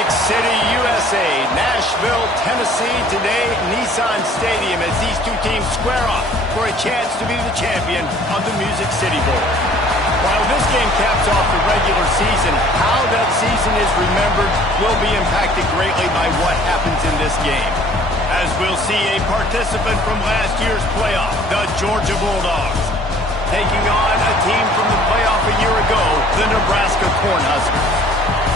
Music City, USA, Nashville, Tennessee. Today, Nissan Stadium as these two teams square off for a chance to be the champion of the Music City Bowl. While this game caps off the regular season, how that season is remembered will be impacted greatly by what happens in this game. As we'll see a participant from last year's playoff, the Georgia Bulldogs, taking on a team from the playoff a year ago, the Nebraska Cornhuskers.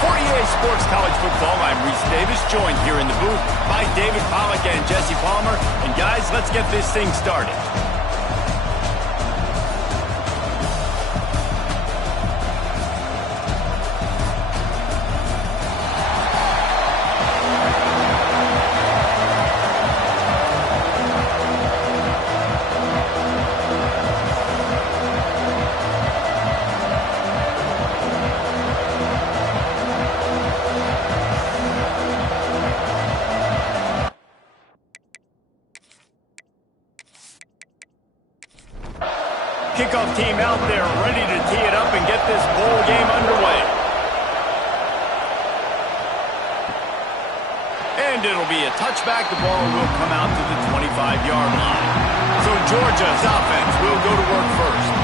48 Sports College Football, I'm Reese Davis, joined here in the booth by David Pollack and Jesse Palmer. And guys, let's get this thing started. Kickoff team out there ready to tee it up and get this bowl game underway. And it'll be a touchback. The ball will come out to the 25-yard line. So Georgia's offense will go to work first.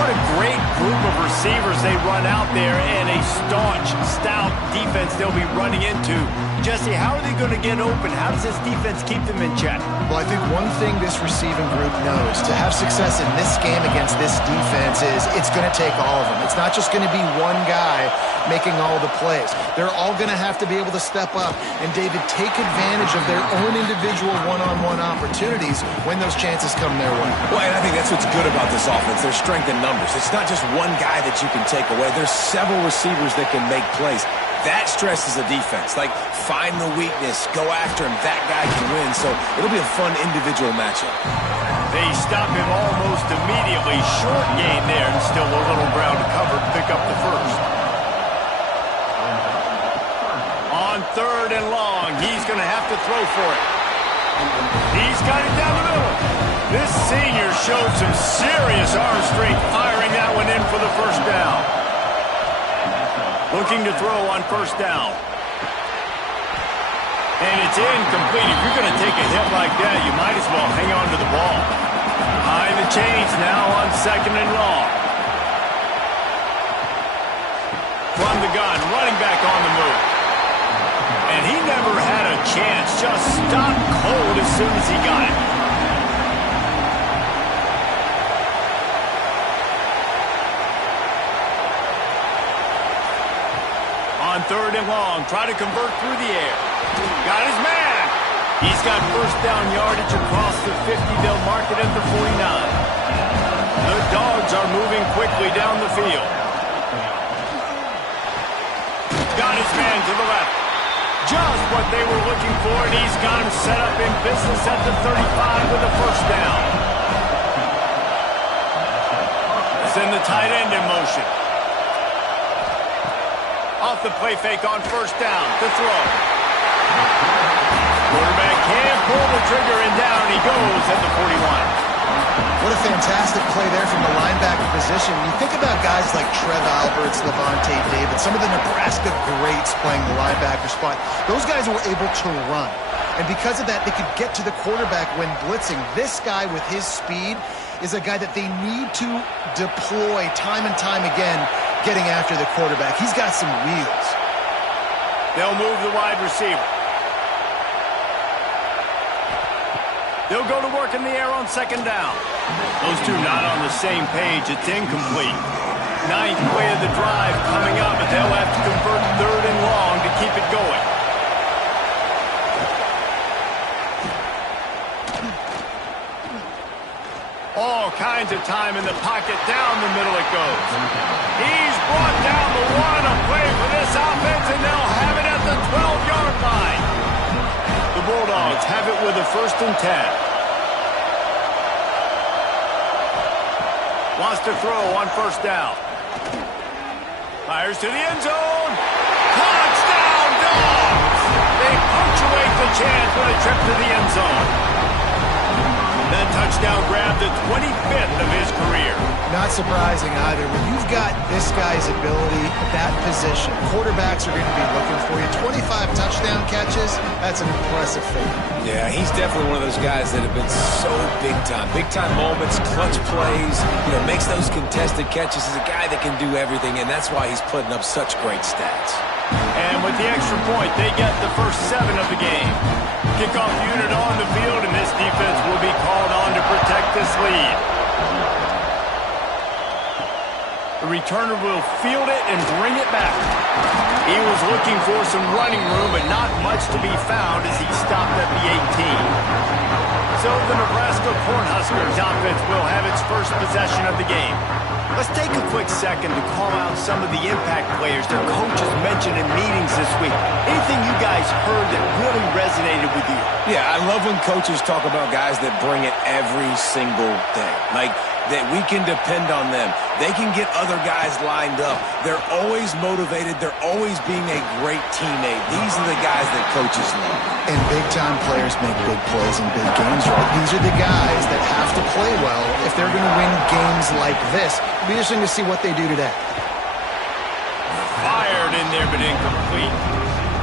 What a great group of receivers they run out there, and a staunch, stout defense they'll be running into. Jesse, how are they going to get open? How does this defense keep them in check? Well, I think one thing this receiving group knows, to have success in this game against this defense is it's going to take all of them. It's not just going to be one guy making all the plays. They're all going to have to be able to step up and, David, take advantage of their own individual one-on-one opportunities when those chances come their way. Well, and I think that's what's good about this offense, their strength in numbers. It's not just one guy that you can take away. There's several receivers that can make plays. That stresses the defense. Like, find the weakness, go after him. That guy can win. So it'll be a fun individual matchup. They stop him almost immediately. Short gain there, and still a little ground to cover to pick up the first. On third and long, he's going to have to throw for it. He's got it down the middle. This senior showed some serious arm strength firing that one in for the first down. Looking to throw on first down. And it's incomplete. If you're going to take a hit like that, you might as well hang on to the ball. Behind the chains now on second and long. From the gun, running back on the move. And he never had a chance. Just stopped cold as soon as he got it. On third and long, try to convert through the air. Got his man. He's got first down yardage across the 50. They'll mark it at the 49. The Dogs are moving quickly down the field. Got his man to the left. Just what they were looking for, and he's got him set up in business at the 35 with a first down. Send the tight end in motion. Off the play fake on first down to throw. Quarterback can't pull the trigger, and down he goes at the 41. What a fantastic play there from the linebacker position. You think about guys like Trev Alberts, Levante David, some of the Nebraska greats playing the linebacker spot. Those guys were able to run. And because of that, they could get to the quarterback when blitzing. This guy with his speed is a guy that they need to deploy time and time again, getting after the quarterback. He's got some wheels. They'll move the wide receiver. They'll go to work in the air on second down. Those two not on the same page. It's incomplete. Ninth play of the drive coming up, but they'll have to convert third and long to keep it going. All kinds of time in the pocket. Down the middle it goes. He's brought down the one. A play for this offense, and they'll have it at the 12-yard line. The Bulldogs have it with a first and 10. Wants to throw on first down. Fires to the end zone. Touchdown, Dogs! They punctuate the chance with a trip to the end zone. That touchdown grabbed the 25th of his career. Not surprising either. When you've got this guy's ability at that position, quarterbacks are going to be looking for you. 25 touchdown catches, that's an impressive thing. Yeah, he's definitely one of those guys that have been so big time. Big time moments, clutch plays, makes those contested catches. He's a guy that can do everything, and that's why he's putting up such great stats. And with the extra point, they get the first 7 of the game. Kickoff unit on the field, and this defense will be called on to protect this lead. The returner will field it and bring it back. He was looking for some running room, but not much to be found as he stopped at the 18. So the Nebraska Cornhuskers offense will have its first possession of the game. Let's take a quick second to call out some of the impact players their coaches mentioned in meetings this week. Anything you guys heard that really resonated with you? Yeah, I love when coaches talk about guys that bring it every single day. Like, that we can depend on them. They can get other guys lined up. They're always motivated. They're always being a great teammate. These are the guys that coaches love. And big-time players make big plays in big games, right? These are the guys that have to play well if they're going to win games like this. It'll be interesting to see what they do today. Fired in there, but incomplete.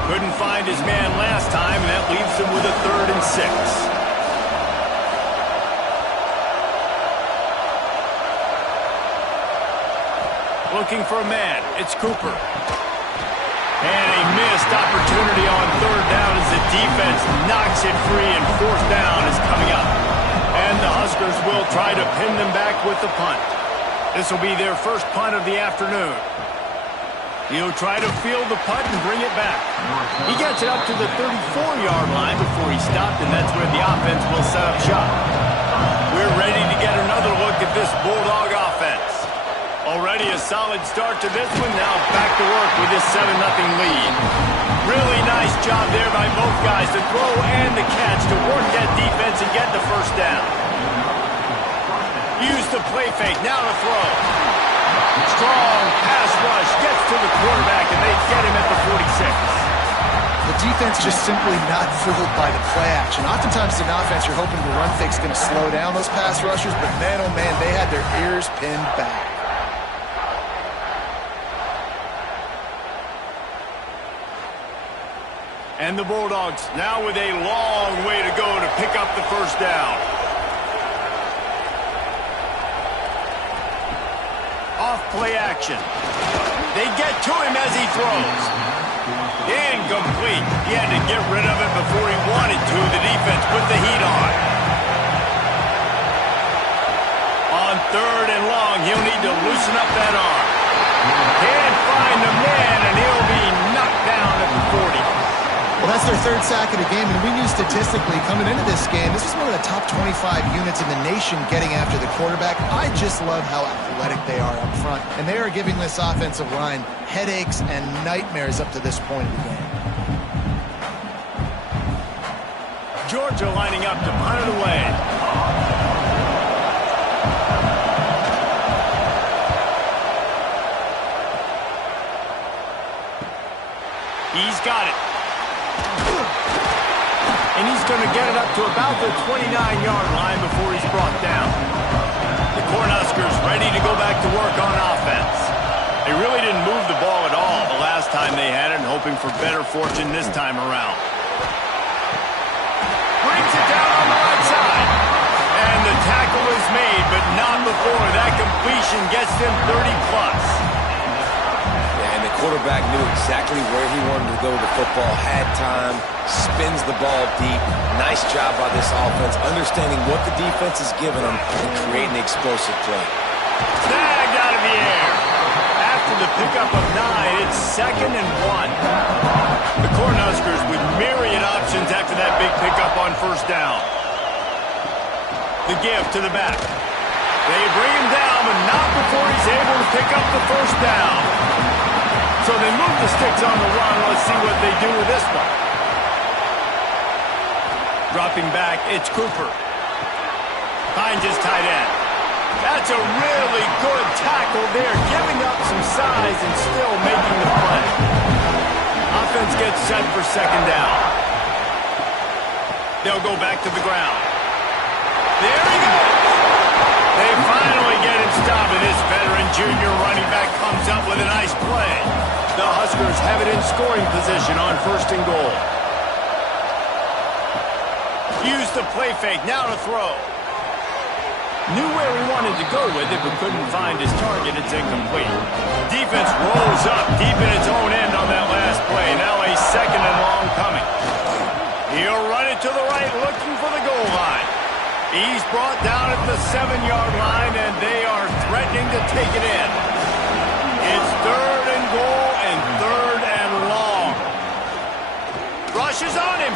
Couldn't find his man last time, and that leaves him with a 3rd and 6. Looking for a man. It's Cooper. And a missed opportunity on 3rd down as the defense knocks it free, and 4th down is coming up. And the Huskers will try to pin them back with the punt. This will be their first punt of the afternoon. He'll try to field the punt and bring it back. He gets it up to the 34-yard line before he stopped, and that's where the offense will set up shop. We're ready to get another look at this Bulldog offense. Already a solid start to this one. Now back to work with this 7-0 lead. Really nice job there by both guys, the throw and the catch, to work that defense and get the first down. Use the play fake, now to throw. Strong pass rush, gets to the quarterback, and they get him at the 46. The defense just simply not fooled by the play action. Oftentimes in offense, you're hoping the run fake's going to slow down those pass rushers, but man, oh man, they had their ears pinned back. And the Bulldogs now with a long way to go to pick up the first down. Off play action. They get to him as he throws. Incomplete. He had to get rid of it before he wanted to. The defense put the heat on. On 3rd and long, he'll need to loosen up that arm. Can't find the man, and he'll be knocked down at the 40. Well, that's their 3rd sack of the game, and we knew statistically coming into this game, this is one of the top 25 units in the nation getting after the quarterback. I just love how athletic they are up front, and they are giving this offensive line headaches and nightmares up to this point of the game. Georgia lining up to punt it away. He's got it. And he's going to get it up to about the 29-yard line before he's brought down. The Cornhuskers ready to go back to work on offense. They really didn't move the ball at all the last time they had it, and hoping for better fortune this time around. Brings it down on the right side. And the tackle is made, but not before that completion gets them 30+. Quarterback knew exactly where he wanted to go with the football, had time, spins the ball deep. Nice job by this offense, understanding what the defense is giving them and creating the explosive play. Snagged out of the air. After the pickup of 9, it's 2nd and 1. The Cornhuskers with myriad options after that big pickup on 1st down. The give to the back. They bring him down, but not before he's able to pick up the 1st down. So they move the sticks on the run. Let's see what they do with this one. Dropping back, it's Cooper. Finds his tight end. That's a really good tackle there, giving up some size and still making the play. Offense gets set for 2nd down. They'll go back to the ground. There he goes. They finally get him stopped, and have it in scoring position on 1st and goal. Use the play fake, now to throw. Knew where he wanted to go with it, but couldn't find his target. It's incomplete. Defense rolls up deep in its own end on that last play. Now a 2nd and long coming. He'll run it to the right, looking for the goal line. He's brought down at the 7-yard line, and they are threatening to take it in. It's 3rd and goal and 3rd and long. Rushes on him.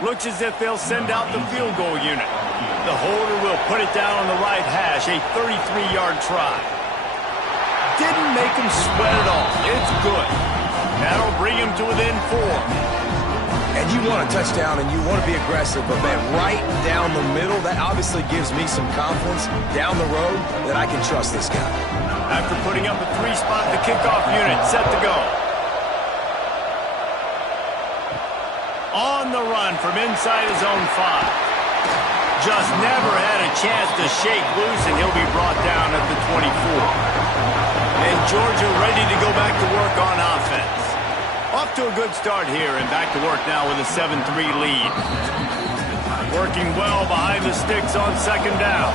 Looks as if they'll send out the field goal unit. The holder will put it down on the right hash, a 33-yard try. Didn't make him sweat at all. It's good. That'll bring him to within 4. And you want a touchdown and you want to be aggressive, but man, right down the middle, that obviously gives me some confidence down the road that I can trust this guy. After putting up a 3-spot, the kickoff unit set to go. On the run from inside his own 5. Just never had a chance to shake loose, and he'll be brought down at the 24. And Georgia ready to go back to work on offense. Off to a good start here, and back to work now with a 7-3 lead. Working well behind the sticks on 2nd down.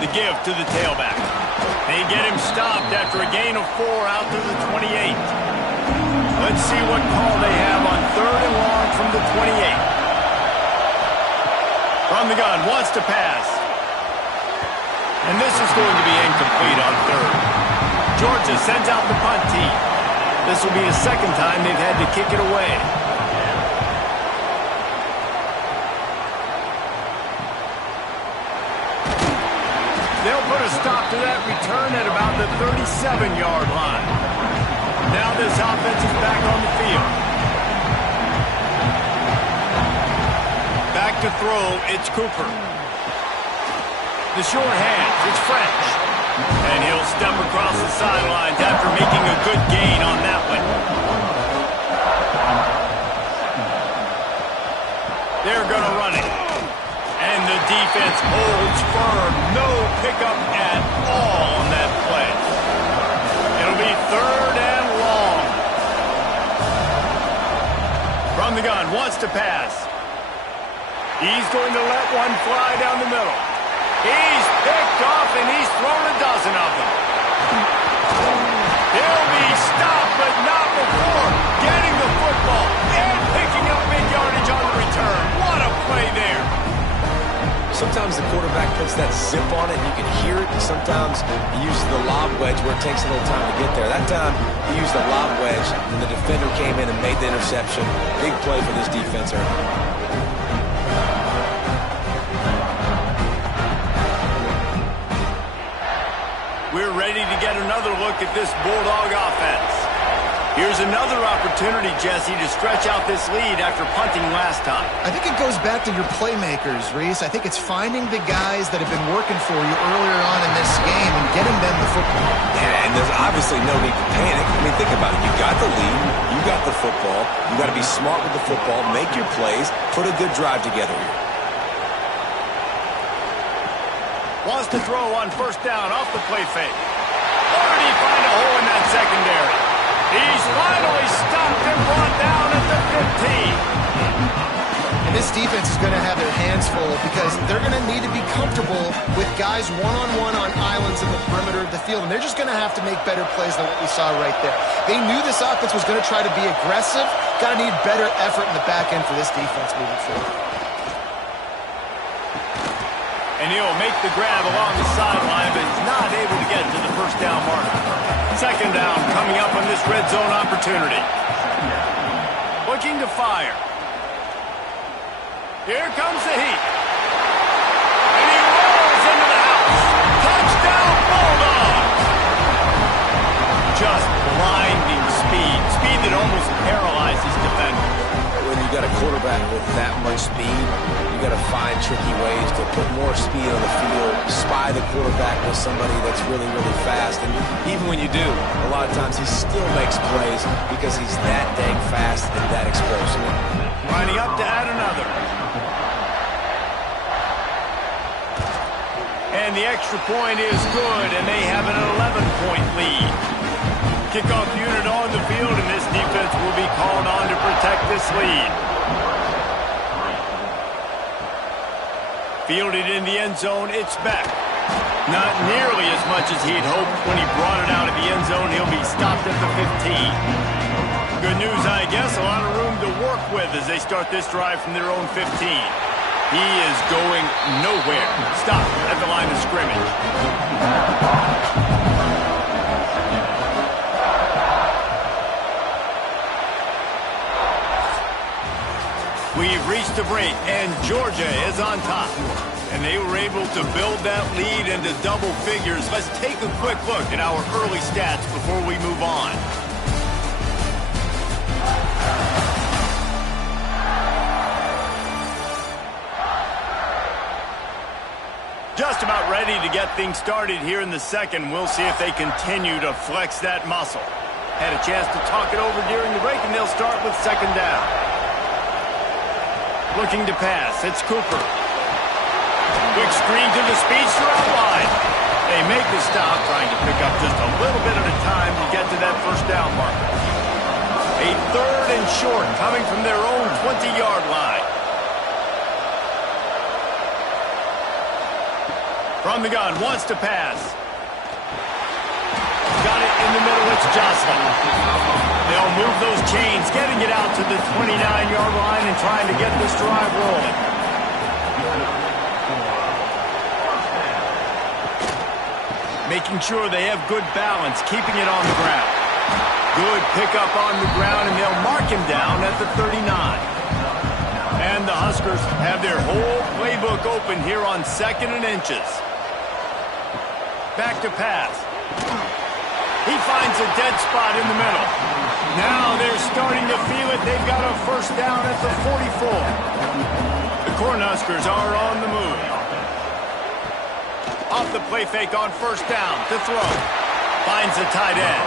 The give to the tailback. They get him stopped after a gain of 4 out to the 28. Let's see what call they have on 3rd and long from the 28. From the gun, wants to pass. And this is going to be incomplete on 3rd. Georgia sends out the punt team. This will be the 2nd time they've had to kick it away. They'll put a stop to that return at about the 37-yard line. Now this offense is back on the field. Back to throw, it's Cooper. The short hands, it's French. And he'll step across the sidelines after making a good gain on that one. They're going to run it. And the defense holds firm. No pickup at all on that play. It'll be 3rd and long. From the gun, wants to pass. He's going to let one fly down the middle. He's picked off, and he's thrown a dozen of them. He'll be stopped, but not before getting the football and picking up big yardage on the return. What a play there. Sometimes the quarterback puts that zip on it, and you can hear it. And sometimes he uses the lob wedge where it takes a little time to get there. That time, he used the lob wedge, and the defender came in and made the interception. Big play for this defense early. We're ready to get another look at this Bulldog offense. Here's another opportunity, Jesse, to stretch out this lead after punting last time. I think it goes back to your playmakers, Reese. I think it's finding the guys that have been working for you earlier on in this game and getting them the football. Yeah, and there's obviously no need to panic. I mean, think about it. You got the lead. You got the football. You got to be smart with the football. Make your plays. Put a good drive together here. Wants to throw on 1st down off the play fake. Or did he find a hole in that secondary? He's finally stopped and brought down at the 15. And this defense is going to have their hands full because they're going to need to be comfortable with guys one-on-one on islands in the perimeter of the field. And they're just going to have to make better plays than what we saw right there. They knew this offense was going to try to be aggressive. Got to need better effort in the back end for this defense moving forward. And he'll make the grab along the sideline, but he's not able to get to the 1st down marker. 2nd down coming up on this red zone opportunity. Looking to fire. Here comes the heat. And he rolls into the house. Touchdown, Bulldogs! Just blinding speed. Speed that almost paralyzes defenders. When you got a quarterback with that much speed, you you got to find tricky ways to put more speed on the field, spy the quarterback with somebody that's really, really fast. And even when you do, a lot of times he still makes plays because he's that dang fast and that explosive. Lining up to add another. And the extra point is good, and they have an 11-point lead. Kickoff unit on the field, and this defense will be called on to protect this lead. Fielded in the end zone, it's back. Not nearly as much as he'd hoped when he brought it out of the end zone. He'll be stopped at the 15. Good news, I guess, a lot of room to work with as they start this drive from their own 15. He is going nowhere. Stop at the line of scrimmage. We've reached the break, and Georgia is on top. And they were able to build that lead into double figures. Let's take a quick look at our early stats before we move on. Just about ready to get things started here in the second. We'll see if they continue to flex that muscle. Had a chance to talk it over during the break, and they'll start with second down. Looking to pass, it's Cooper. Quick screen to the speedster out wide. They make the stop, trying to pick up just a little bit at a time to get to that first down marker. A third and short coming from their own 20-yard line. From the gun, wants to pass. Got it in the middle, it's Jocelyn. They'll move those chains, getting it out to the 29-yard line and trying to get this drive rolling. Making sure they have good balance, keeping it on the ground. Good pickup on the ground, and they'll mark him down at the 39. And the Huskers have their whole playbook open here on 2nd and inches. Back to pass. He finds a dead spot in the middle. Now they're starting to feel it. They've got a first down at the 44. The Cornhuskers are on the move. Off the play fake on first down to throw. Finds the tight end.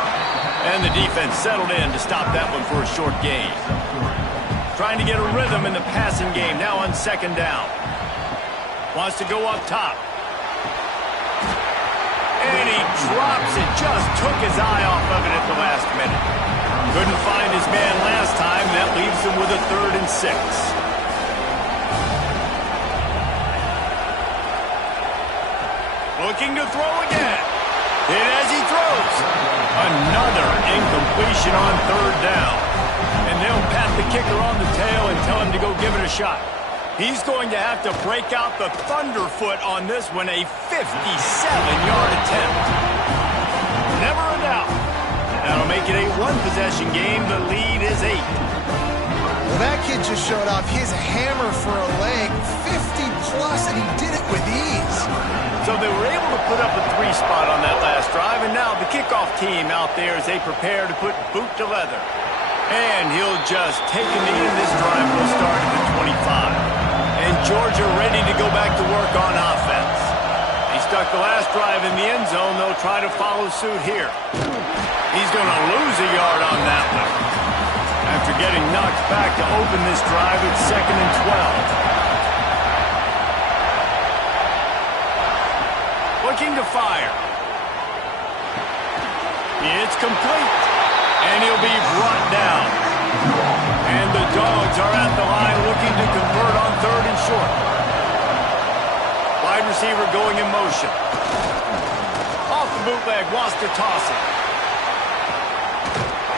And the defense settled in to stop that one for a short gain. Trying to get a rhythm in the passing game now on second down. Wants to go up top. And he drops it. Just took his eye off of it at the last minute. Couldn't find his man last time. That leaves him with a 3rd and 6. Looking to throw again. And as he throws, another incompletion on 3rd down. And they'll pat the kicker on the tail and tell him to go give it a shot. He's going to have to break out the thunderfoot on this one, a 57-yard attempt. Never a doubt. That'll make it a one-possession game. The lead is 8. Well, that kid just showed off his hammer for a leg, 50-plus, and he did it with ease. So they were able to put up a 3 spot on that last drive, and now the kickoff team out there as they prepare to put boot to leather. And he'll just take a knee, and this drive will start at the 25. And Georgia ready to go back to work on offense. He stuck the last drive in the end zone. They'll try to follow suit here. He's going to lose a yard on that one. After getting knocked back to open this drive, it's 2nd and 12. Looking to fire. It's complete. And he'll be brought down. And the Dogs are at the line looking to convert on 3rd and short. Wide receiver going in motion. Off the bootleg, wants to toss it.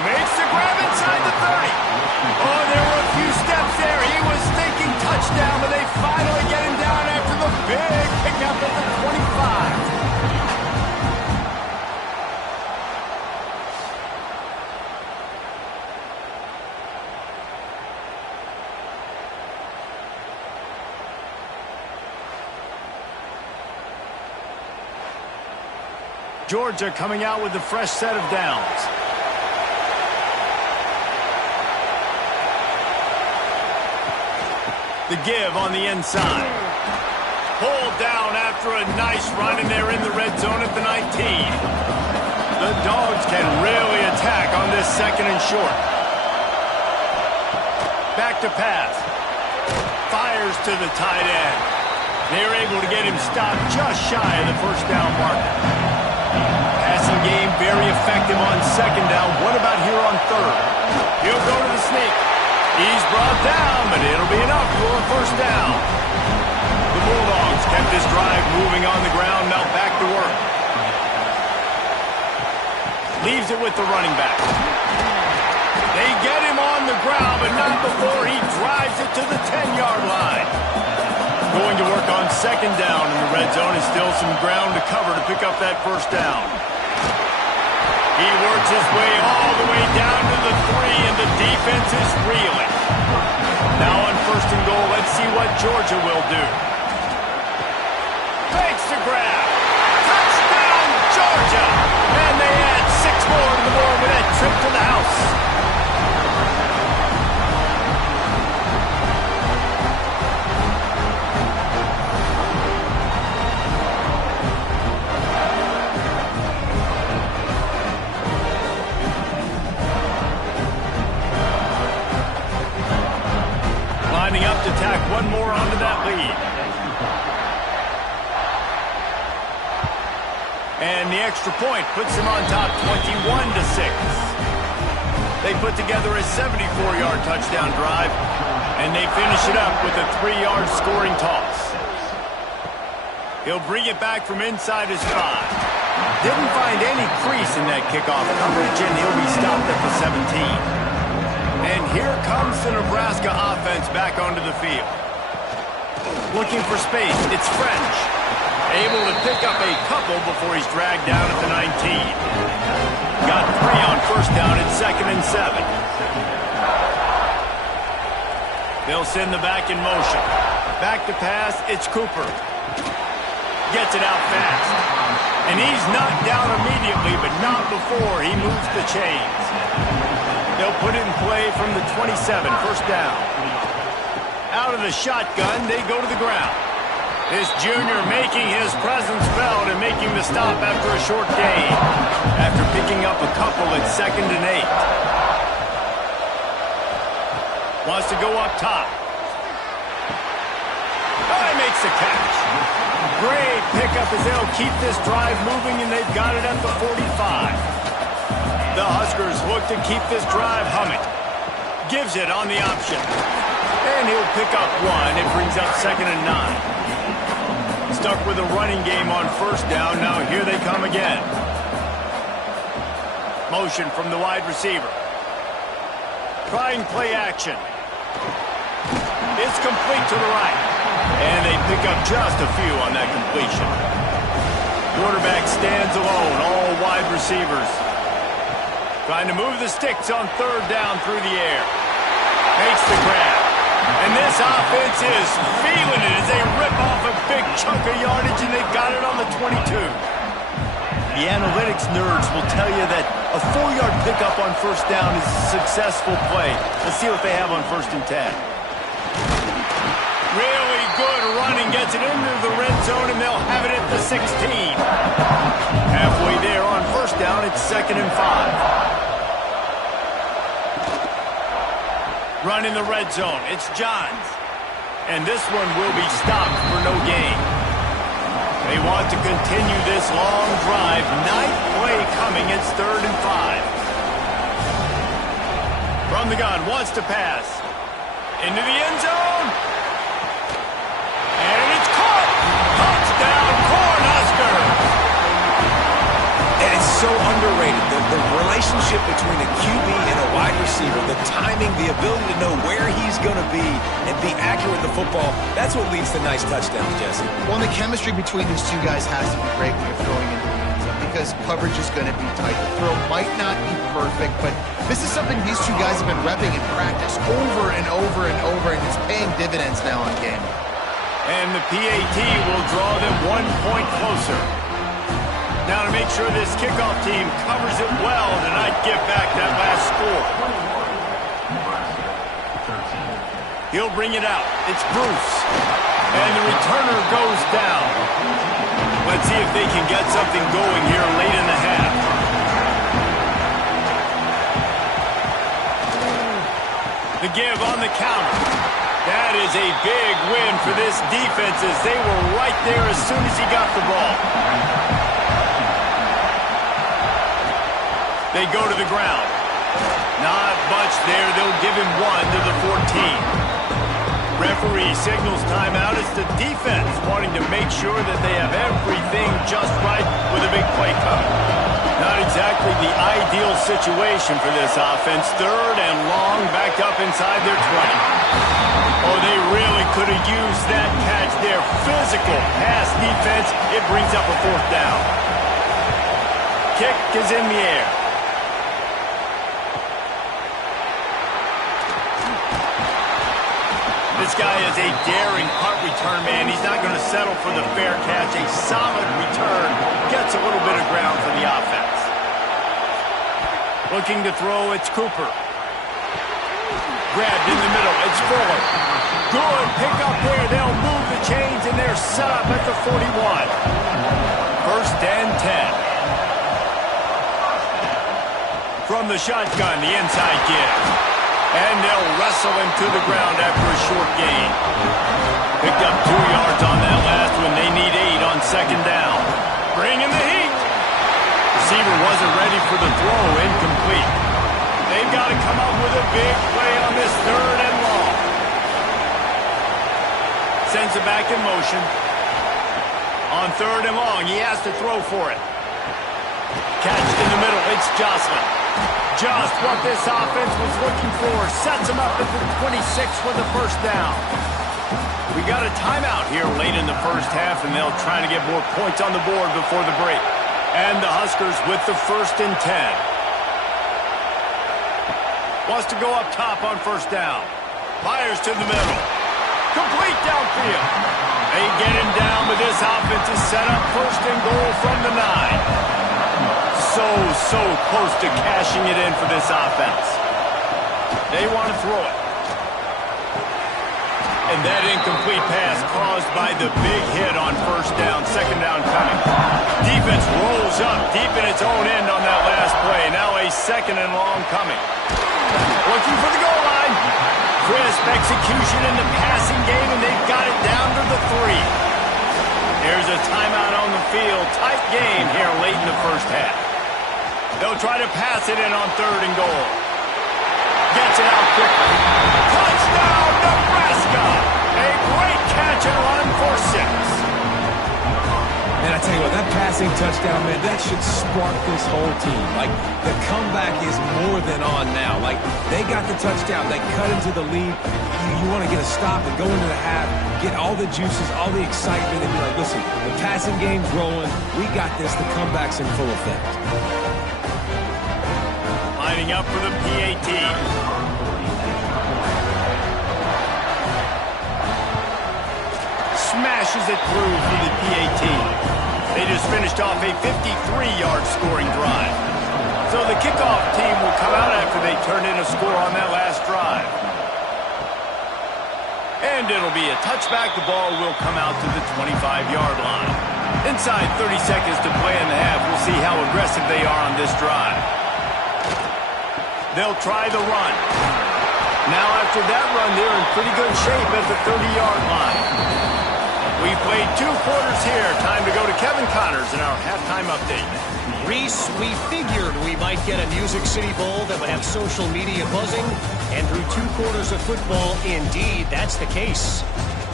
Makes the grab inside the 30. Oh, there were a few steps there. He was thinking touchdown, but they finally get him down after the big pickup at the 25. Georgia coming out with a fresh set of downs. The give on the inside. Pulled down after a nice run, and they're in the red zone at the 19. The Dogs can really attack on this second and short. Back to pass. Fires to the tight end. They're able to get him stopped just shy of the first down marker. Passing game very effective on second down. What about here on third? He'll go to the sneak. He's brought down, but it'll be enough for a first down. The Bulldogs kept this drive moving on the ground, now back to work. Leaves it with the running back. They get him on the ground, but not before he drives it to the 10-yard line. Going to work on second down in the red zone, and still some ground to cover to pick up that first down. He works his way all the way down to the 3, and the defense is reeling. Now on first and goal, let's see what Georgia will do. Fakes the grab. Touchdown, Georgia! And they add 6 more to the board with that trip to the house. Lining up to tack one more onto that lead. And the extra point puts them on top 21-6. They put together a 74-yard touchdown drive, and they finish it up with a 3-yard scoring toss. He'll bring it back from inside his 5. Didn't find any crease in that kickoff coverage, and he'll be stopped at the 17. And here comes the Nebraska offense back onto the field. Looking for space, it's French. Able to pick up a couple before he's dragged down at the 19. Got 3 on first down at 2nd and 7. They'll send the back in motion. Back to pass, it's Cooper. Gets it out fast. And he's knocked down immediately, but not before he moves the chains. They'll put it in play from the 27, first down. Out of the shotgun, they go to the ground. This junior making his presence felt and making the stop after a short gain. After picking up a couple at 2nd and 8. Wants to go up top. Oh, he makes the catch. Great pickup as they'll keep this drive moving, and they've got it at the 45. The Huskers look to keep this drive humming. Gives it on the option. And he'll pick up 1. It brings up 2nd and 9. Stuck with a running game on first down. Now here they come again. Motion from the wide receiver. Trying play action. It's complete to the right. And they pick up just a few on that completion. Quarterback stands alone, all wide receivers. Trying to move the sticks on third down through the air. Makes the grab. And this offense is feeling it as they rip off a big chunk of yardage, and they've got it on the 22. The analytics nerds will tell you that a 4-yard pickup on first down is a successful play. Let's see what they have on 1st and 10. Really good running, gets it into the red zone, and they'll have it at the 16. Halfway there on first down, it's 2nd and 5. Run in the red zone. It's Johns. And this one will be stopped for no gain. They want to continue this long drive. 9th play coming. It's 3rd and 5. From the gun, wants to pass. Into the end zone. And it's caught. Touchdown, Cornhuskers. And it's so underrated. The relationship between a QB and a wide receiver, the timing, the ability to know where he's going to be and be accurate with the football, that's what leads to nice touchdowns, Jesse. Well, the chemistry between these two guys has to be great when you're throwing into the end zone because coverage is going to be tight. The throw might not be perfect, but this is something these two guys have been repping in practice over and over and over, and it's paying dividends now on game. And the PAT will draw them 1 point closer. Now to make sure this kickoff team covers it well to not give back that last score. He'll bring it out. It's Bruce. And the returner goes down. Let's see if they can get something going here late in the half. The give on the counter. That is a big win for this defense as they were right there as soon as he got the ball. They go to the ground. Not much there. They'll give him 1 to the 14. Referee signals timeout. It's the defense wanting to make sure that they have everything just right with a big play coming. Not exactly the ideal situation for this offense. 3rd and long, backed up inside their 20. Oh, they really could have used that catch there. Physical pass defense. It brings up a 4th down. Kick is in the air. This guy is a daring punt return man. He's not going to settle for the fair catch. A solid return gets a little bit of ground for the offense. Looking to throw, it's Cooper. Grabbed in the middle, it's Fuller. Good pick up there. They'll move the chains, and they're set up at the 41. 1st and 10. From the shotgun, the inside give. And they'll wrestle him to the ground after a short gain. Picked up 2 yards on that last one. They need 8 on 2nd down. Bringing the heat. Receiver wasn't ready for the throw. Incomplete. They've got to come up with a big play on this 3rd and long. Sends it back in motion. On 3rd and long, he has to throw for it. Catched in the middle. It's Jocelyn. Just what this offense was looking for. Sets them up at the 26 for the 1st down. We got a timeout here late in the 1st half, and they'll try to get more points on the board before the break. And the Huskers with the 1st and 10. Wants to go up top on 1st down. Fires to the middle. Complete downfield. They get him down, but this offense is set up 1st and goal from the 9. So close to cashing it in for this offense. They want to throw it. And that incomplete pass caused by the big hit on 1st down, 2nd down coming. Defense rolls up deep in its own end on that last play. Now a 2nd and long coming. Looking for the goal line. Crisp execution in the passing game, and they've got it down to the 3. There's a timeout on the field. Tight game here late in the 1st half. They'll try to pass it in on 3rd and goal. Gets it out quickly. Touchdown, Nebraska! A great catch and run for 6. Man, I tell you what, that passing touchdown, man, that should spark this whole team. Like, the comeback is more than on now. Like, they got the touchdown. They cut into the lead. You want to get a stop and go into the half, get all the juices, all the excitement, and be like, listen, the passing game's rolling. We got this. The comeback's in full effect. Lining up for the PAT. Smashes it through for the PAT. They just finished off a 53-yard scoring drive. So the kickoff team will come out after they turn in a score on that last drive. And it'll be a touchback. The ball will come out to the 25-yard line. Inside 30 seconds to play in the half. We'll see how aggressive they are on this drive. They'll try the run. Now after that run, they're in pretty good shape at the 30-yard line. We played 2 quarters here. Time to go to Kevin Connors in our halftime update. Reese, we figured we might get a Music City Bowl that would have social media buzzing, and through 2 quarters of football, indeed, that's the case.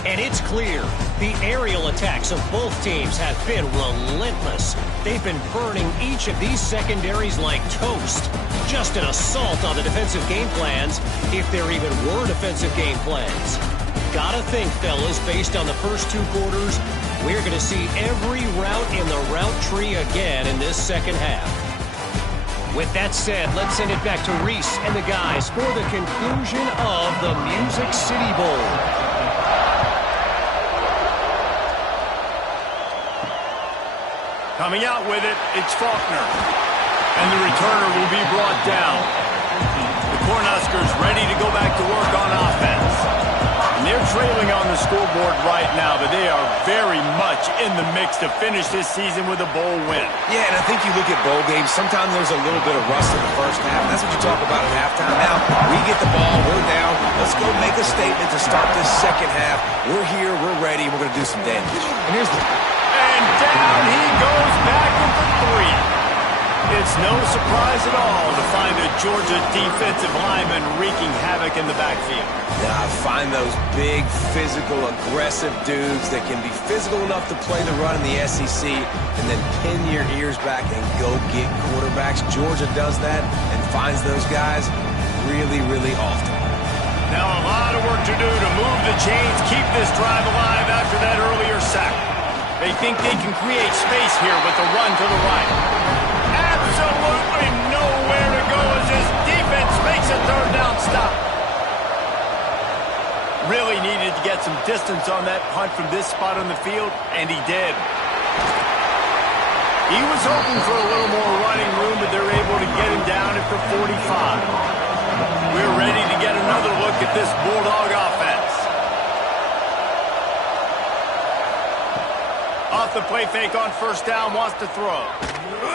And it's clear, the aerial attacks of both teams have been relentless. They've been burning each of these secondaries like toast. Just an assault on the defensive game plans, if there even were defensive game plans. Gotta think, fellas, based on the first 2 quarters, we're going to see every route in the route tree again in this second half. With that said, let's send it back to Reese and the guys for the conclusion of the Music City Bowl. Coming out with it, it's Faulkner. And the returner will be brought down. The Cornhuskers ready to go back to work on offense. much in the mix to finish this season with a bowl win. Yeah, and I think you look at bowl games, sometimes there's a little bit of rust in the first half. That's what you talk about at halftime. Now, we get the ball, we're down. Let's go make a statement to start this second half. We're here, we're ready, we're going to do some damage. And here's the... And down he goes back with the three. It's no surprise at all to find a Georgia defensive lineman wreaking havoc in the backfield. Yeah, find those big, physical, aggressive dudes that can be physical enough to play the run in the SEC and then pin your ears back and go get quarterbacks. Georgia does that and finds those guys really, really often. Now a lot of work to do to move the chains, keep this drive alive after that earlier sack. They think they can create space here with the run to the right. Absolutely nowhere to go as this defense makes a third down stop. Really needed to get some distance on that punt from this spot on the field, and he did. He was hoping for a little more running room, but they're able to get him down at the 45. We're ready to get another look at this Bulldog offense. Off the play fake on first down, wants to throw.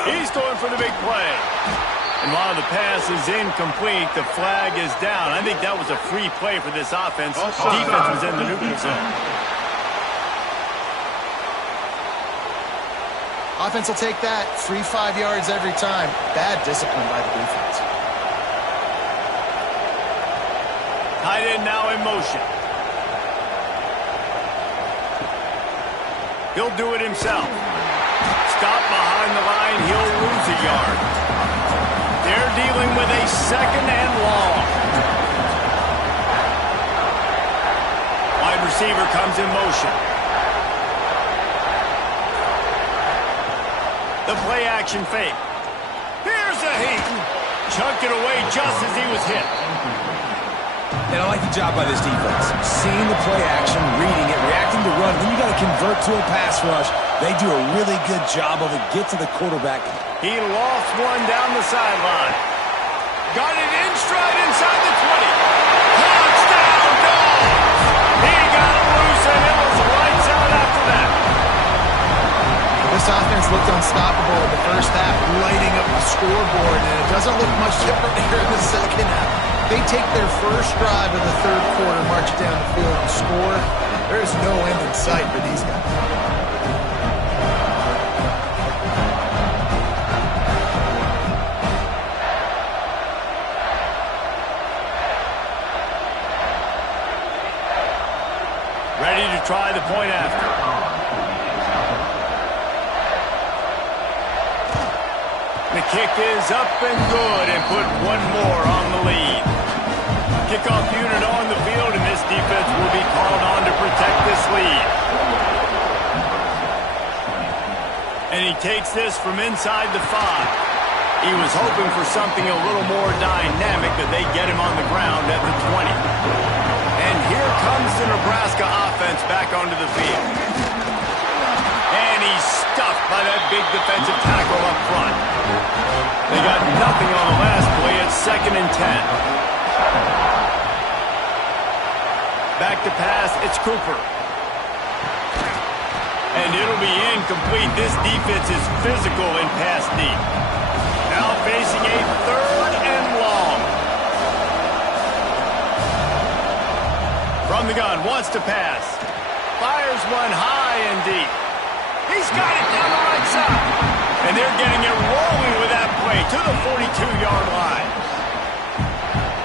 He's going for the big play. And while the pass is incomplete, the flag is down. I think that was a free play for this offense. Defense was in the neutral zone. Offense will take that. Free 5 yards every time. Bad discipline by the defense. Tight end now in motion. He'll do it himself. Stop behind the line. He'll lose a yard. They're dealing with a second and long. Wide receiver comes in motion. The play action fake. Here's a heat. Chunked it away just as he was hit. And I like the job by this defense. Seeing the play action, reading it, reacting to run. Then you got to convert to a pass rush. They do a really good job of it. Get to the quarterback. He lost one down the sideline. Got it in stride inside the 20. Touchdown, Dogs! He got it loose, and it was lights out after that. This offense looked unstoppable in the first half, lighting up the scoreboard, and it doesn't look much different here in the second half. They take their first drive of the third quarter, march down the field, and score. There's no end in sight for these guys. Ready to try the point after. The kick is up and good and put one more on the lead. Kickoff unit on the field, and this defense will be called on to protect this lead. And he takes this from inside the 5. He was hoping for something a little more dynamic, that they get him on the ground at the 20. And here comes the Nebraska offense back onto the field. And he's stuffed by that big defensive tackle up front. They got nothing on the last play. It's 2nd and 10. Back to pass, it's Cooper. And it'll be incomplete. This defense is physical in pass deep. Now facing a 3rd and long. From the gun, wants to pass. Fires one high and deep. He's got it down the right side. And they're getting it rolling with that play to the 42-yard line.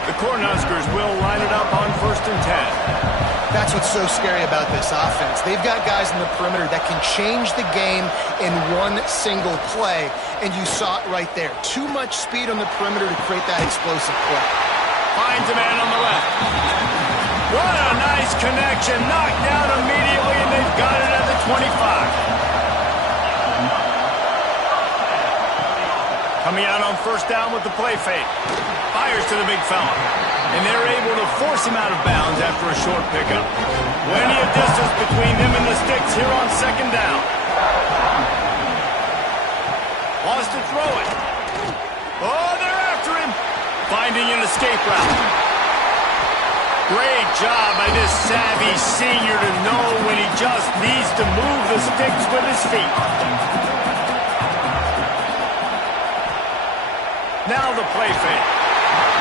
The Cornhuskers will line it up on 1st and 10. That's what's so scary about this offense. They've got guys in the perimeter that can change the game in one single play, and you saw it right there. Too much speed on the perimeter to create that explosive play. Finds a man on the left. What a nice connection. Knocked down immediately, and they've got it at the 25. Coming out on 1st down with the play fake. Fires to the big fella. And they're able to force him out of bounds after a short pickup. Plenty of distance between them and the sticks here on 2nd down. Wants to throw it. Oh, they're after him. Finding an escape route. Great job by this savvy senior to know when he just needs to move the sticks with his feet. Now the play fake.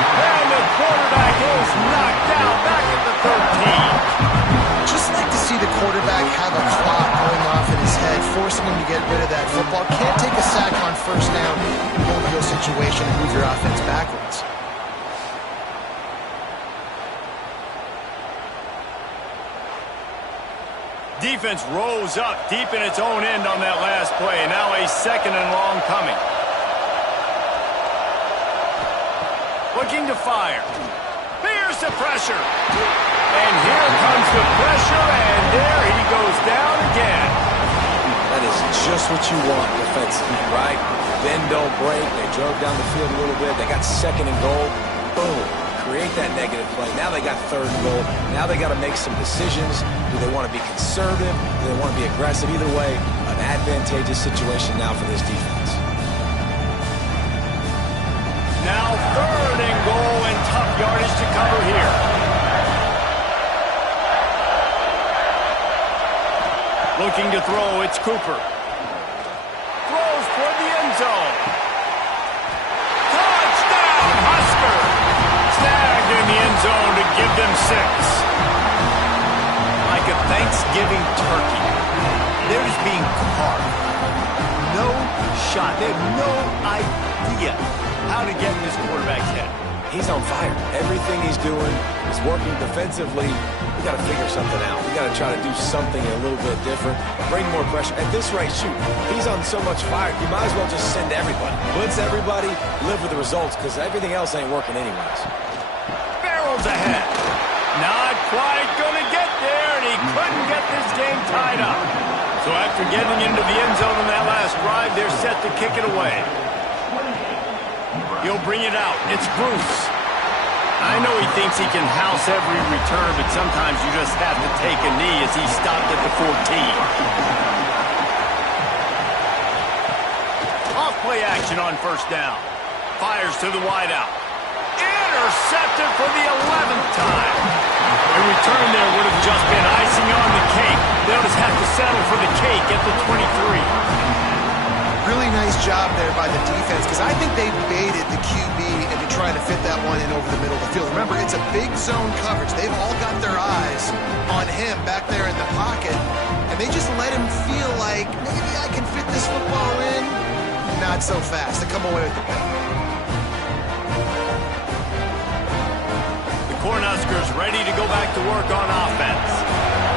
And the quarterback is knocked down back at the 13. Just like to see the quarterback have a clock going off in his head, forcing him to get rid of that football. Can't take a sack on first down in a real situation and move your offense backwards. Defense rose up deep in its own end on that last play. Now a 2nd and long coming. Looking to fire. Here's the pressure. And here comes the pressure, and there he goes down again. That is just what you want defensively, right? Bend, don't break. They drove down the field a little bit. They got 2nd and goal. Boom. Create that negative play. Now they got 3rd and goal. Now they got to make some decisions. Do they want to be conservative? Do they want to be aggressive? Either way, an advantageous situation now for this defense. Now 3rd and goal and tough yardage to cover here. Looking to throw, it's Cooper. Throws toward the end zone. Touchdown, Husker! Snagged in the end zone to give them 6. Like a Thanksgiving turkey. They're just being carved. No shot. They have no idea how to get in this quarterback's head. He's on fire. Everything he's doing is working defensively. We got to figure something out. We got to try to do something a little bit different. Bring more pressure. At this rate, shoot, he's on so much fire, you might as well just send everybody. Blitz everybody, live with the results, because everything else ain't working anyways. Barrels ahead. Not quite going to get there, and he couldn't get this game tied up. So after getting into the end zone on that last drive, they're set to kick it away. He'll bring it out. It's Bruce. I know he thinks he can house every return, but sometimes you just have to take a knee as he stopped at the 14. Off play action on 1st down. Fires to the wideout. Intercepted for the 11th time. A return there would have just been icing on the cake. They'll just have to settle for the cake at the 23. Really nice job there by the defense, because I think they baited the QB into trying to fit that one in over the middle of the field. Remember, it's a big zone coverage. They've all got their eyes on him back there in the pocket, and they just let him feel like, maybe I can fit this football in. Not so fast. They come away with the pick. The Cornhuskers ready to go back to work on offense.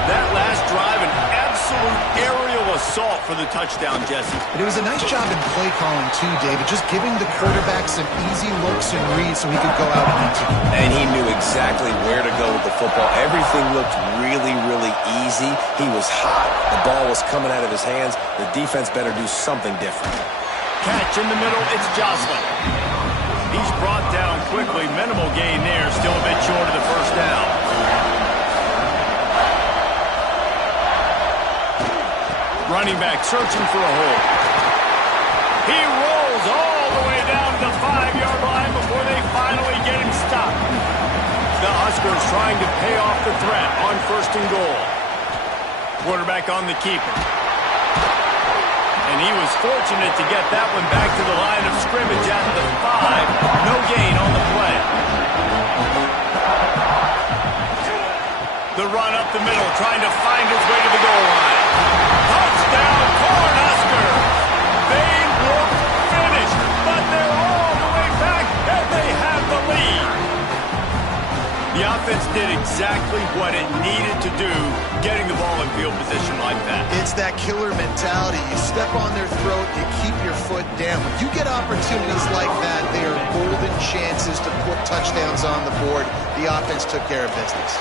That last drive, an absolute aerial assault for the touchdown, Jesse. And it was a nice job in play calling too, David, just giving the quarterback some easy looks and reads so he could go out and execute. And he knew exactly where to go with the football. Everything looked really, really easy. He was hot. The ball was coming out of his hands. The defense better do something different. Catch in the middle, it's Jocelyn. He's brought down quickly. Minimal gain there, still a bit short of the 1st down. Running back searching for a hole. He rolls all the way down to the 5-yard line before they finally get him stopped. The Huskers trying to pay off the threat on 1st and goal. Quarterback on the keeper. And he was fortunate to get that one back to the line of scrimmage at the 5. No gain on the play. The run up the middle, trying to find his way to the goal line. Touchdown, Cornhuskers! They look finished, but they're all the way back, and they have the lead. The offense did exactly what it needed to do, getting the ball in field position like that. It's that killer mentality. You step on their throat, you keep your foot down. When you get opportunities like that, they are golden chances to put touchdowns on the board. The offense took care of business.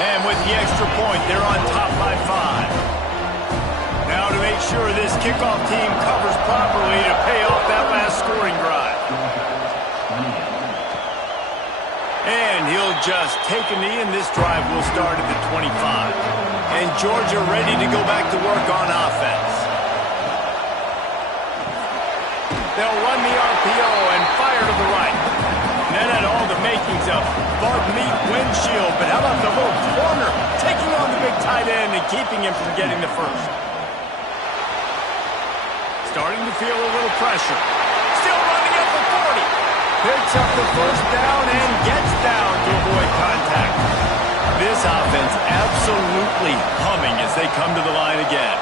And with the extra point, they're on top by 5. Now to make sure this kickoff team covers properly to pay off that last scoring drive. And he'll just take a knee, and this drive will start at the 25. And Georgia ready to go back to work on offense. They'll run the RPO and fire to the right. And that had all the makings of bug meat windshield, but how about the little corner taking on the big tight end and keeping him from getting the first? Starting to feel a little pressure. Still running up the 40. Picks up the first down and gets down to avoid contact. This offense absolutely humming as they come to the line again.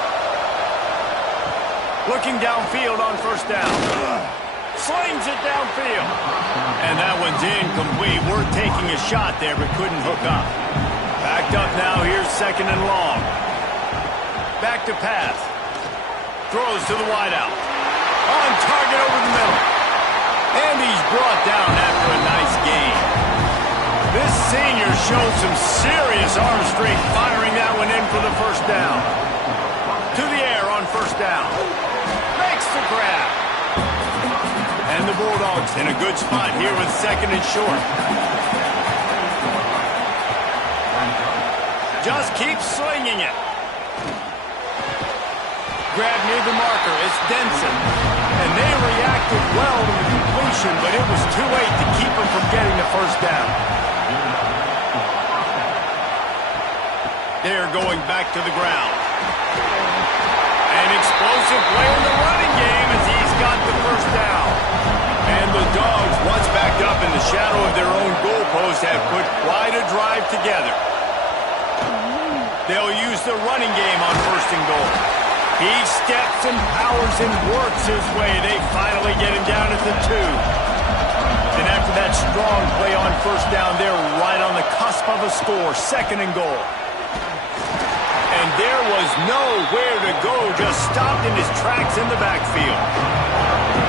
Looking downfield on first down. Slings it downfield. And that one's incomplete. We're taking a shot there, but couldn't hook up. Backed up now. Here's second and long. Back to pass. Throws to the wideout. On target over the middle. And he's brought down after a nice gain. This senior shows some serious arm strength, firing that one in for the first down. To the air on first down. Makes the grab. And the Bulldogs in a good spot here with second and short. Just keep slinging it. Grab near the marker. It's Denson. And they reacted well to the completion, but it was too late to keep them from getting the first down. They're going back to the ground. An explosive play in the running game as he's got the first down. And the Dogs, once backed up in the shadow of their own goalpost, have put quite a drive together. They'll use the running game on first and goal. He steps and powers and works his way. They finally get him down at the 2. And after that strong play on first down, they're right on the cusp of a score. Second and goal. And there was nowhere to go, just stopped in his tracks in the backfield.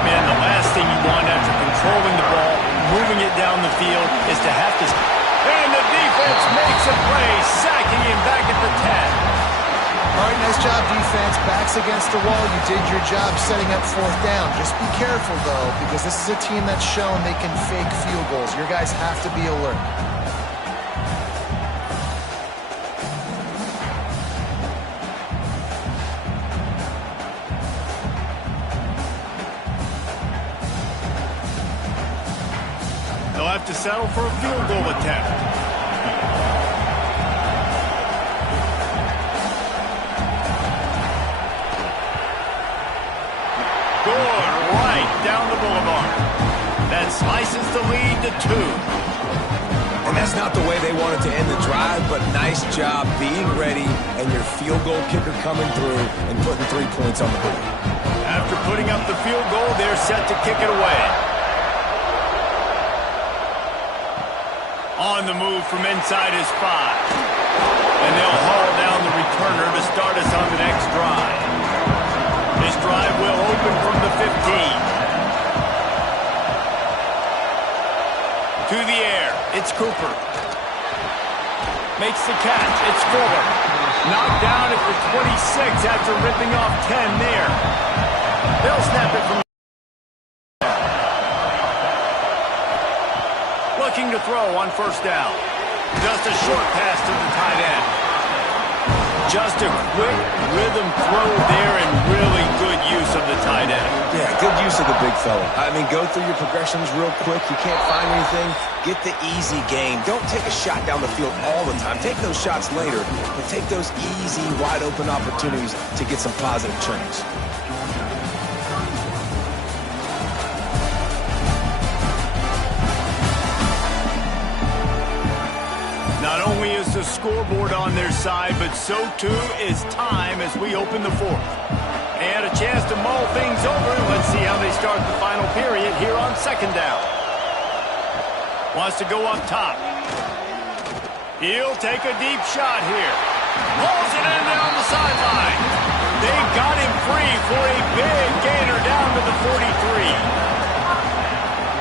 Man, the last thing you want after controlling the ball, moving it down the field, is to have to... And the defense makes a play, sacking him back at the 10. All right, nice job, defense. Backs against the wall. You did your job setting up fourth down. Just be careful, though, because this is a team that's shown they can fake field goals. Your guys have to be alert. They'll have to settle for a field goal attempt. Down the boulevard. That slices the lead to 2. And that's not the way they wanted to end the drive, but nice job being ready and your field goal kicker coming through and putting 3 points on the board. After putting up the field goal, they're set to kick it away. On the move from inside his 5. And they'll haul down the returner to start us on the next drive. This drive will open from the 15. To the air, it's Cooper. Makes the catch, it's Fuller. Knocked down at the 26 after ripping off 10 there. They'll snap it from... Looking to throw on first down. Just a short pass to the tight end. Just a quick rhythm throw there and really good use of the tight end. Yeah, good use of the big fella. I mean, go through your progressions real quick. You can't find anything. Get the easy gain. Don't take a shot down the field all the time. Take those shots later, but take those easy, wide-open opportunities to get some positive turns. Not only is the scoreboard on their side, but so too is time as we open the 4th. They had a chance to mull things over. Let's see how they start the final period here on second down. Wants to go up top. He'll take a deep shot here. Pulls it in down the sideline. They got him free for a big gainer down to the 43.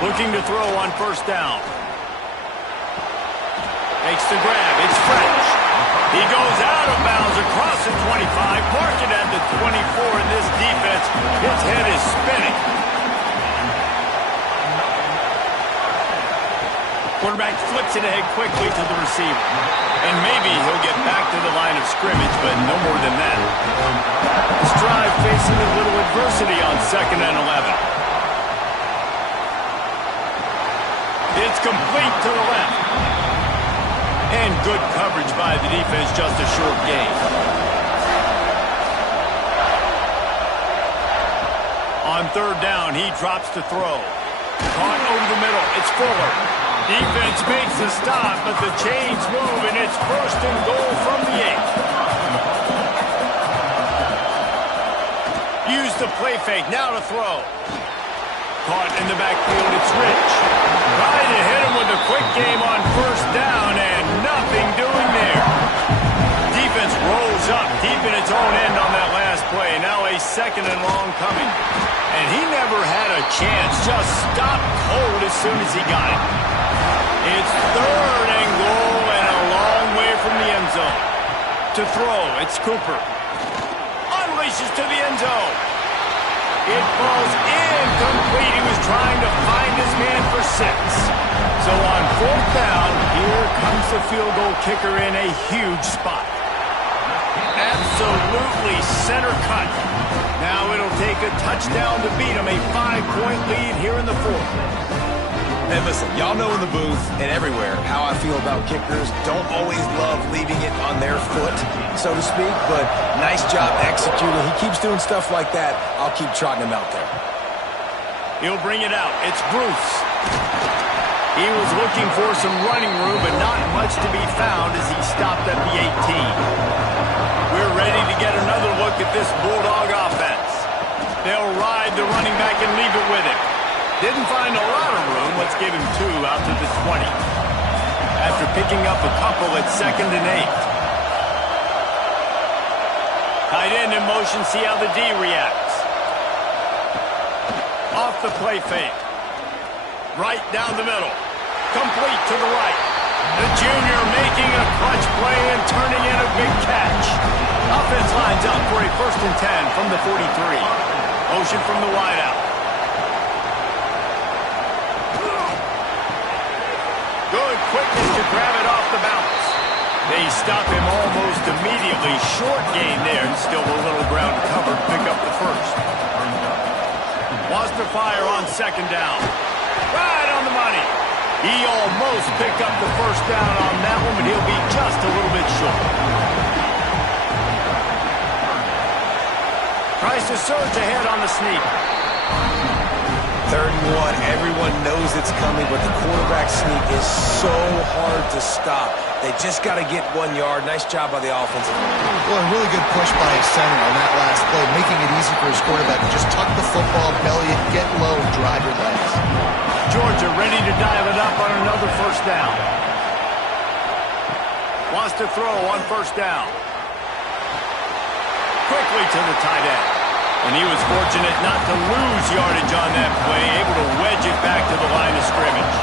Looking to throw on first down. Makes the grab. It's French. He goes out of bounds across the 25, parked it at the 24, and this defense, its head is spinning. Quarterback flips it ahead quickly to the receiver. And maybe he'll get back to the line of scrimmage, but no more than that. This drive facing a little adversity on 2nd and 11. It's complete to the left. And good coverage by the defense, just a short gain. On third down, he drops to throw. Caught over the middle. It's Fuller. Defense makes the stop, but the chains move, and it's first and goal from the 8. Use the play fake. Now to throw. Caught in the backfield. It's Rich. Trying to hit him with a quick game on first down, and nothing doing there. Defense rolls up deep in its own end on that last play. Now a second and long coming. And he never had a chance. Just stopped cold as soon as he got it. It's third and goal and a long way from the end zone. To throw, it's Cooper. Unleashes to the end zone. It falls incomplete. He was trying to find his man for 6. So on fourth down, here comes the field goal kicker in a huge spot. Absolutely center cut. Now it'll take a touchdown to beat him. A 5-point lead here in the fourth. Hey, listen, y'all know in the booth and everywhere how I feel about kickers. Don't always love leaving it on their foot, so to speak, but nice job executing. He keeps doing stuff like that. I'll keep trotting him out there. He'll bring it out. It's Bruce. He was looking for some running room, but not much to be found as he stopped at the 18. We're ready to get another look at this Bulldog offense. They'll ride the running back and leave it with him. Didn't find a lot of room. Let's give him 2 out to the 20. After picking up a couple at 2nd and 8. Tight end in motion, see how the D reacts. Off the play fake. Right down the middle. Complete to the right. The junior making a clutch play and turning in a big catch. Offense lines up for a 1st and 10 from the 43. Motion from the wideout. Good quickness to grab it off the bounce. They stop him almost immediately. Short gain there, and still a little ground covered. Pick up the 1st. Wants to fire on 2nd down. Right on the money. He almost picked up the 1st down on that one, but he'll be just a little bit short. Tries to surge ahead on the sneak. 3rd and 1. Everyone knows it's coming, but the quarterback sneak is so hard to stop. They just got to get 1 yard. Nice job by the offense. Well, a really good push by his center on that last play, making it easy for his quarterback to just tuck the football, belly it, get low, drive your legs. Georgia ready to dial it up on another 1st down. Wants to throw on 1st down. Quickly to the tight end. And he was fortunate not to lose yardage on that play, able to wedge it back to the line of scrimmage.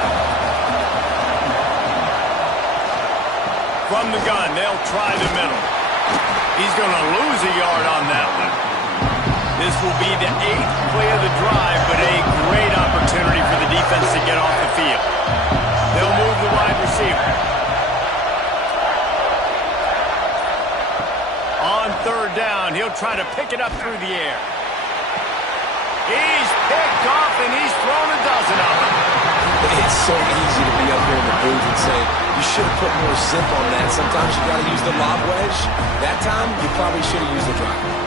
From the gun, they'll try the middle. He's going to lose a yard on that one. This will be the 8th play of the drive, but a great opportunity for the defense to get off the field. They'll move the wide receiver. On 3rd down, he'll try to pick it up through the air. He's picked off, and he's thrown a dozen of them. It's so easy to be up here in the booth and say, you should have put more zip on that. Sometimes you got to use the lob wedge. That time, you probably should have used the drive.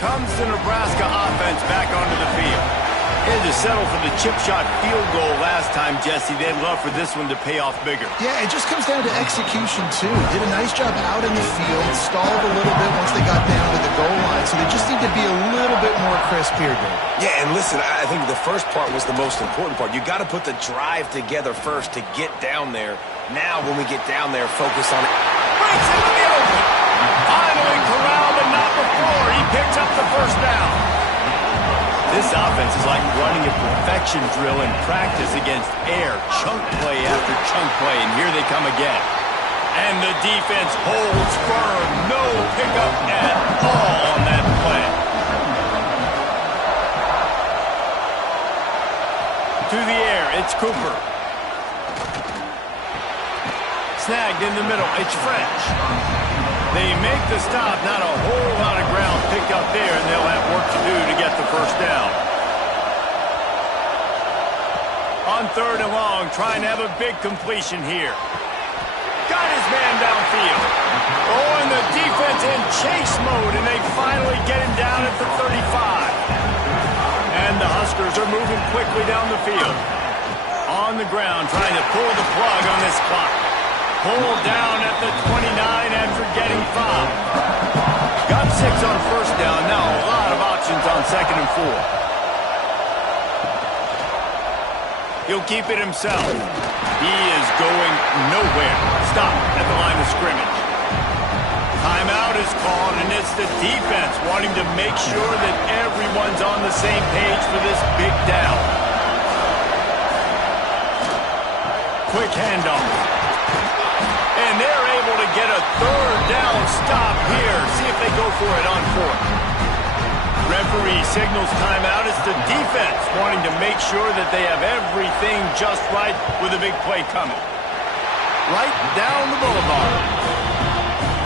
Comes the Nebraska offense back onto the field. Had to settle for the chip shot field goal last time, Jesse. They'd love for this one to pay off bigger. Yeah, it just comes down to execution, too. Did a nice job out in the field, stalled a little bit once they got down to the goal line, so they just need to be a little bit more crisp here, Dave. Yeah, and listen, I think the first part was the most important part. You got to put the drive together first to get down there. Now, when we get down there, focus on it. Breaks into the open. Finally corralled, but not before. He picks up the 1st down. This offense is like running a perfection drill in practice against air. Chunk play after chunk play, and here they come again. And the defense holds firm. No pickup at all on that play. through the air. It's Cooper. Snagged in the middle. It's French. They make the stop. Not a whole lot of ground picked up there, and they'll have work to do to get the first down. On 3rd and long, trying to have a big completion here. Got his man downfield. Oh, and the defense in chase mode, and they finally get him down at the 35. And the Huskers are moving quickly down the field. On the ground, trying to pull the plug on this clock. Pulled down at the 29 after getting 5. Got 6 on 1st down. Now a lot of options on 2nd and 4. He'll keep it himself. He is going nowhere. Stop at the line of scrimmage. Timeout is called, and it's the defense wanting to make sure that everyone's on the same page for this big down. Quick handoff. And they're able to get a 3rd down stop here. See if they go for it on 4th. Referee signals timeout. It's the defense wanting to make sure that they have everything just right with a big play coming. Right down the boulevard.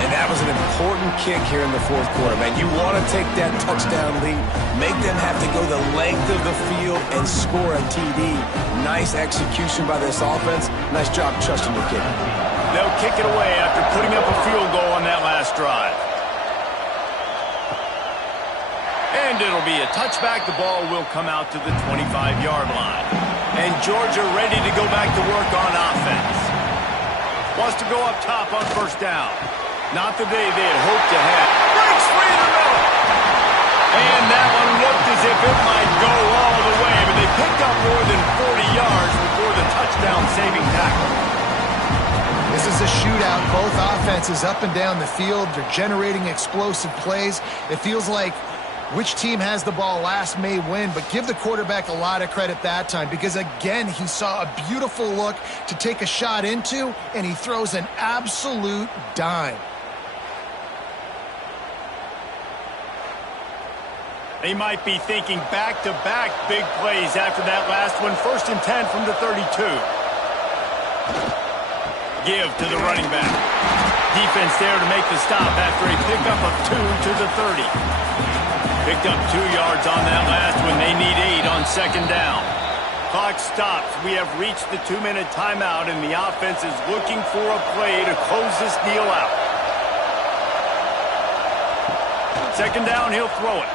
And that was an important kick here in the 4th quarter, man. You want to take that touchdown lead, make them have to go the length of the field and score a TD. Nice execution by this offense. Nice job trusting your kicker. They'll kick it away after putting up a field goal on that last drive. And it'll be a touchback. The ball will come out to the 25-yard line. And Georgia ready to go back to work on offense. Wants to go up top on 1st down. Not the day they had hoped to have. Breaks free in the middle. And that one looked as if it might go all the way, but they picked up more than 40 yards before the touchdown-saving tackle. This is a shootout. Both offenses up and down the field. They're generating explosive plays. It feels like which team has the ball last may win, but give the quarterback a lot of credit that time because, again, he saw a beautiful look to take a shot into, and he throws an absolute dime. They might be thinking back-to-back big plays after that last one. 1st and 10 from the 32. Give to the running back. Defense there to make the stop after a pickup of 2 to the 30. Picked up 2 yards on that last one. They need 8 on 2nd down. Clock stops. We have reached the 2-minute timeout, and the offense is looking for a play to close this deal out. 2nd down, he'll throw it.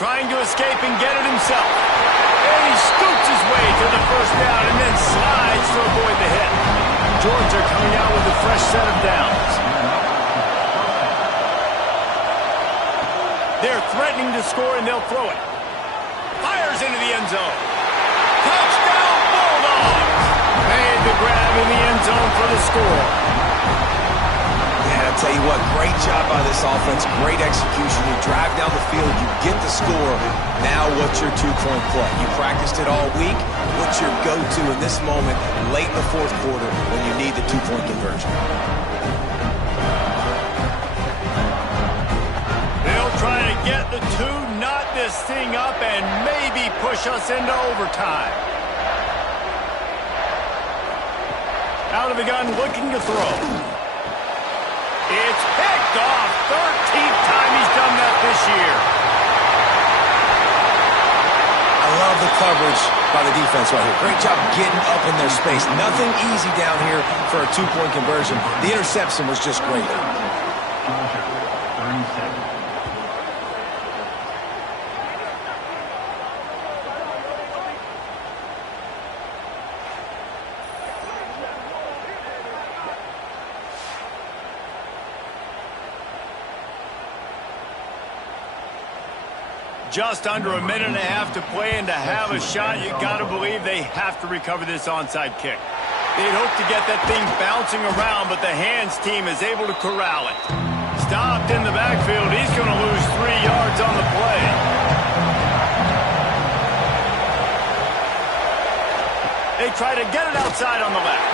Trying to escape and get it himself. And he scoots his way to the 1st down and then slides to avoid the hit. Georgia coming out with a fresh set of downs. They're threatening to score, and they'll throw it. Fires into the end zone. Touchdown, Bulldogs! Made the grab in the end zone for the score. Yeah, I'll tell you what, great job by this offense. Great execution. You drive down the field, you get the score. Now what's your 2-point play? You practiced it all week. What's your go-to in this moment late in the 4th quarter when you need the 2-point conversion? Trying to get the 2, knot this thing up, and maybe push us into overtime. Out of the gun, looking to throw. It's picked off. 13th time he's done that this year. I love the coverage by the defense right here. Great job getting up in their space. Nothing easy down here for a 2-point conversion. The interception was just great. Just under a minute and a half to play, and to have a shot, you got to believe they have to recover this onside kick. They'd hope to get that thing bouncing around, but the hands team is able to corral it. Stopped in the backfield. He's going to lose 3 yards on the play. They try to get it outside on the left.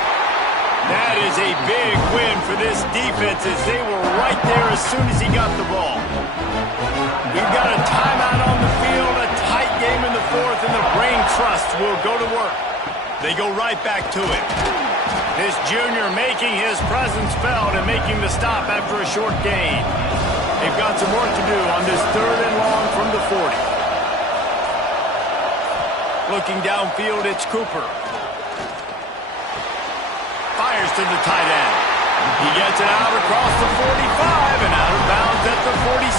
That is a big win for this defense as they were right there as soon as he got the ball. We've got a timeout on the field, a tight game in the 4th, and trusts will go to work. They go right back to it. This junior making his presence felt and making the stop after a short gain. They've got some work to do on this 3rd and long from the 40. Looking downfield, it's Cooper. Fires to the tight end. He gets it out across the 45 and out of bounds at the 46.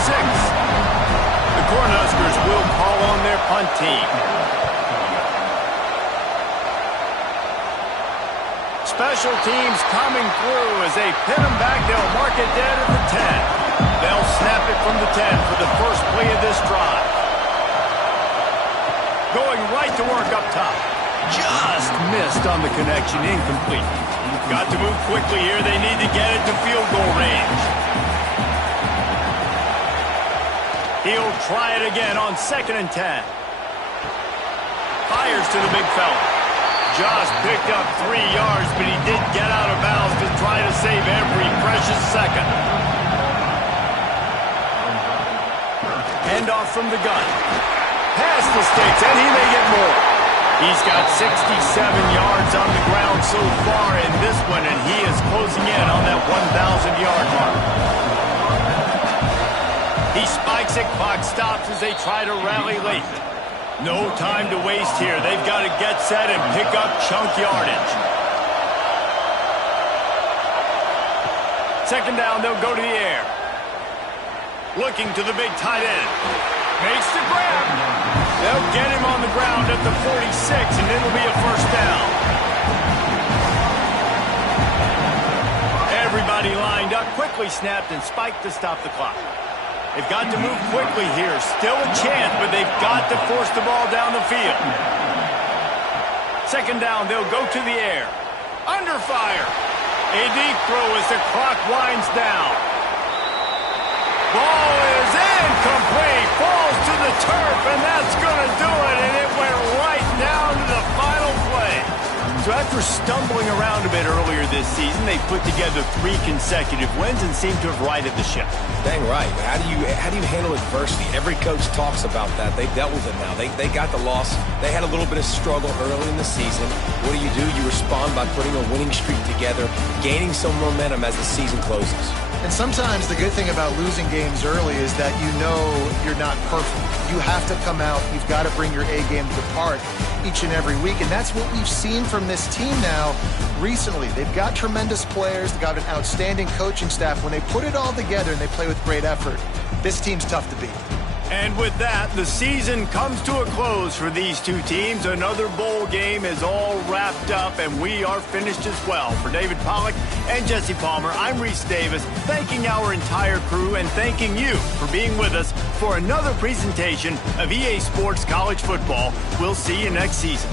The Cornhuskers will call on their punt team. Special teams coming through as they pin them back. They'll mark it dead at the 10. They'll snap it from the 10 for the first play of this drive. Going right to work up top. Just missed on the connection, incomplete. Got to move quickly here. They need to get it to field goal range. He'll try it again on 2nd and 10. Fires to the big fella. Just picked up 3 yards, but he did get out of bounds to try to save every precious second. Handoff from the gun. Past the sticks, and he may get more. He's got 67 yards on the ground so far in this one, and he is closing in on that 1,000-yard mark. He spikes it, clock stops as they try to rally late. No time to waste here. They've got to get set and pick up chunk yardage. 2nd down, they'll go to the air. Looking to the big tight end. Makes the grab. They'll get him on the ground at the 46, and it'll be a 1st down. Everybody lined up, quickly snapped and spiked to stop the clock. They've got to move quickly here. Still a chance, but they've got to force the ball down the field. 2nd down, they'll go to the air. Under fire. A deep throw as the clock winds down. Ball is incomplete. Falls to the turf, and that's going to do it. And it went right down to the final play. So after stumbling around a bit earlier this season, they put together 3 consecutive wins and seem to have righted the ship. Dang right. How do you handle adversity? Every coach talks about that. They've dealt with it now. They got the loss. They had a little bit of struggle early in the season. What do? You respond by putting a winning streak together, gaining some momentum as the season closes. And sometimes the good thing about losing games early is that you know you're not perfect. You have to come out. You've got to bring your A game to the part each and every week. And that's what we've seen from this team now recently. They've got tremendous players. They've got an outstanding coaching staff. When they put it all together and they play with great effort, this team's tough to beat. And with that, the season comes to a close for these two teams. Another bowl game is all wrapped up, and we are finished as well. For David Pollack and Jesse Palmer, I'm Reese Davis, thanking our entire crew and thanking you for being with us for another presentation of EA Sports College Football. We'll see you next season.